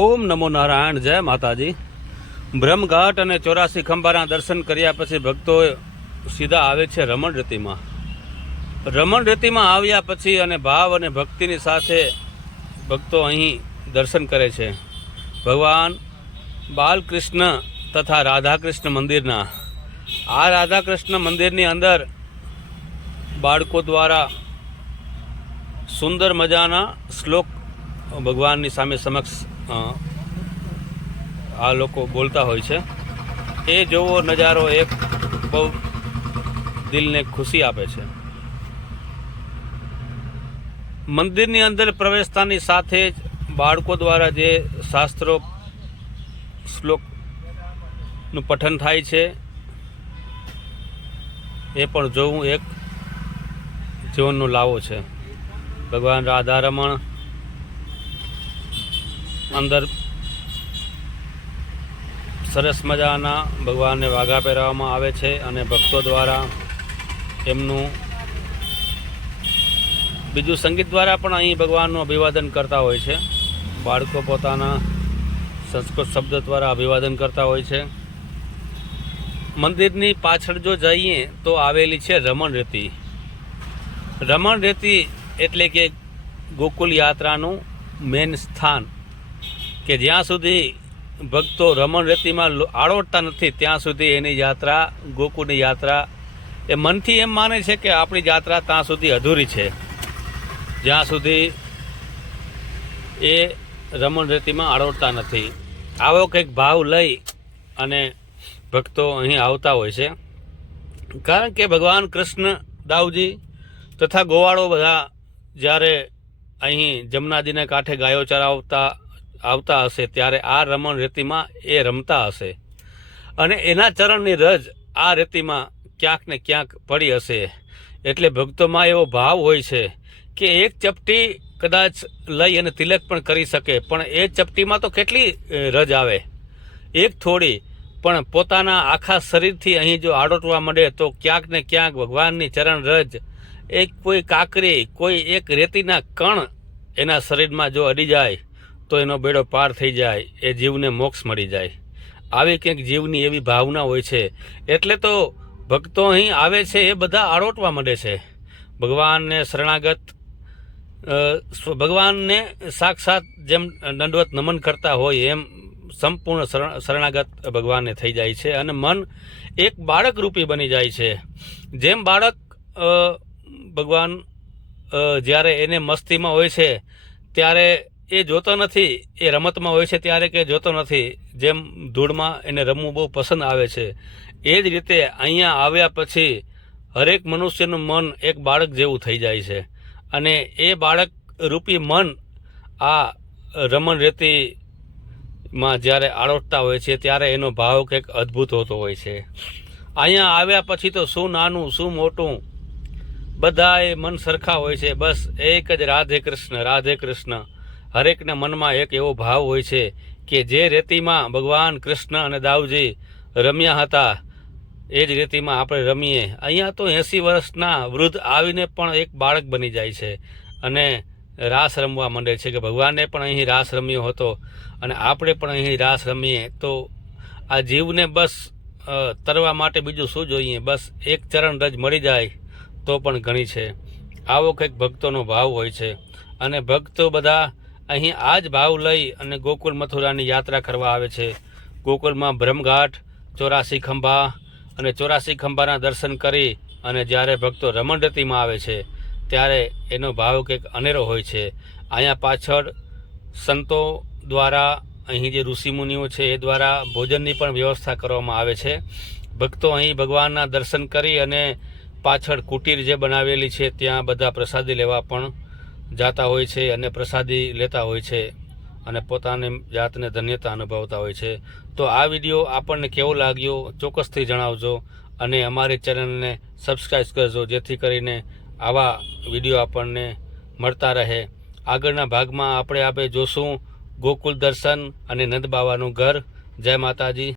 ઓમ નમો નારાયણ. જય માતાજી. બ્રહ્મઘાટ અને 84 ખંભાના દર્શન કર્યા પછી ભક્તો સીધા આવે છે રમણ રેતીમાં. રમણ રેતીમાં આવ્યા પછી અને ભાવ અને ભક્તિની સાથે ભક્તો અહીં દર્શન કરે છે ભગવાન બાલકૃષ્ણ તથા રાધાકૃષ્ણ મંદિરના. આ રાધાકૃષ્ણ મંદિરની અંદર બાળકો દ્વારા સુંદર મજાના શ્લોક ભગવાનની સામે સમક્ષ આ લોકો બોલતા હોય છે. એ જોવો નજારો એક બહુ દિલને ખુશી આપે છે. મંદિરની અંદર પ્રવેશતાની સાથે જ બાળકો દ્વારા જે શાસ્ત્રો શ્લોકનું પઠન થાય છે એ પણ જોવું એક જીવનનો લાવો છે. ભગવાન રાધારમણ અંદર સરસ મજાના ભગવાનને વાઘા પહેરાવવામાં આવે છે અને ભક્તો દ્વારા એમનું બીજું સંગીત દ્વારા પણ અહીં ભગવાનનું અભિવાદન કરતા હોય છે. બાળકો પોતાના સંસ્કૃત શબ્દ દ્વારા અભિવાદન કરતા હોય છે. મંદિરની પાછળ જો જઈએ તો આવેલી છે રમણ રેતી. રમણ રેતી એટલે કે ગોકુલ યાત્રાનું મેન સ્થાન, કે જ્યાં સુધી ભક્તો રમણ રેતીમાં આળોટતા નથી ત્યાં સુધી એની યાત્રા, ગોકુળની યાત્રા, એ મનથી એમ માને છે કે આપણી યાત્રા ત્યાં સુધી અધૂરી છે જ્યાં સુધી એ રમણ રેતીમાં આળોટતા નથી. આવો કંઈક ભાવ લઈ અને ભક્તો અહીં આવતા હોય છે. કારણ કે ભગવાન કૃષ્ણ, દાઉજી તથા ગોવાળો બધા જ્યારે અહીં જમનાજીને કાંઠે ગાયો ચરાવતા આવતા હશે ત્યારે આ રમણ રેતીમાં એ રમતા હશે અને એના ચરણની રજ આ રેતીમાં ક્યાંક ને ક્યાંક પડી હશે. એટલે ભક્તોમાં એવો ભાવ હોય છે કે એક ચપટી કદાચ લઈ અને તિલક પણ કરી શકે, પણ એ ચપટીમાં તો કેટલી રજ આવે, એક થોડી, પણ પોતાના આખા શરીરથી અહીં જો આડોટવા માંડે તો ક્યાંક ને ક્યાંક ભગવાનની ચરણ રજ, એક કોઈ કાંકરી, કોઈ એક રેતીના કણ એના શરીરમાં જો અડી જાય તો એનો બેડો પાર થઈ જાય, એ જીવને મોક્ષ મળી જાય. આવી કંઈક જીવની એવી ભાવના હોય છે. એટલે તો ભક્તો અહીં આવે છે એ બધા આળોટવા માંડે છે. ભગવાનને શરણાગત, ભગવાનને સાક્ષાત જેમ દંડવત નમન કરતા હોય એમ સંપૂર્ણ શરણાગત ભગવાનને થઈ જાય છે અને મન એક બાળક રૂપી બની જાય છે. જેમ બાળક ભગવાન જ્યારે એને મસ્તીમાં હોય છે ત્યારે એ જોતો નથી, એ રમતમાં હોય છે ત્યારે કે જોતો નથી, જેમ ધૂળમાં એને રમવું બહુ પસંદ આવે છે, એ જ રીતે અહીંયા આવ્યા પછી હરેક મનુષ્યનું મન એક બાળક જેવું થઈ જાય છે અને એ બાળક રૂપી મન આ રમણ રેતીમાં જ્યારે આળોટતા હોય છે ત્યારે એનો ભાવ કંઈક અદ્ભુત હોતો હોય છે. અહીંયા આવ્યા પછી તો શું નાનું શું મોટું બધા એ મન સરખા હોય છે. બસ એક જ રાધે કૃષ્ણ, રાધે કૃષ્ણ. હરેકના મનમાં એક એવો ભાવ હોય છે કે જે રેતીમાં ભગવાન કૃષ્ણ અને દાઉજી રમ્યા હતા એ જ રેતીમાં આપણે રમીએ. અહીંયા તો 80 વર્ષના વૃદ્ધ આવીને પણ એક બાળક બની જાય છે અને રાસ રમવા માંડે છે કે ભગવાને પણ અહીં રાસ રમ્યો હતો અને આપણે પણ અહીં રાસ રમીએ. તો આ જીવને બસ તરવા માટે બીજું શું જોઈએ, બસ એક ચરણ રજ મળી જાય તો પણ ઘણી છે. આવો કંઈક ભક્તોનો ભાવ હોય છે અને ભક્તો બધા અહીં આ જ ભાવ લઈ અને ગોકુળ મથુરાની યાત્રા કરવા આવે છે. ગોકુળમાં બ્રહ્મઘાટ, 84 ખંભા અને 84 ખંભાના દર્શન કરી અને જ્યારે ભક્તો રમણ રેતીમાં આવે છે ત્યારે એનો ભાવ કંઈક અનેરો હોય છે. અહીંયા પાછળ સંતો દ્વારા, અહીં જે ઋષિમુનિઓ છે એ દ્વારા ભોજનની પણ વ્યવસ્થા કરવામાં આવે છે. ભક્તો અહીં ભગવાનના દર્શન કરી અને પાછળ કુટીર જે બનાવેલી છે ત્યાં બધા પ્રસાદી લેવા પણ જાતા હોય છે અને પ્રસાદી લેતા હોય છે અને પોતાની જાતને ધન્યતા અનુભવતા હોય છે. તો આ વિડીયો આપણને કેવો લાગ્યો ચોક્કસથી જણાવજો અને અમારી ચેનલને સબસ્ક્રાઈબ કરજો જેથી કરીને આવા વિડીયો આપણને મળતા રહે. આગળના ભાગમાં આપણે જોશું ગોકુળ દર્શન અને નંદ બાવાનું ઘર. જય માતાજી.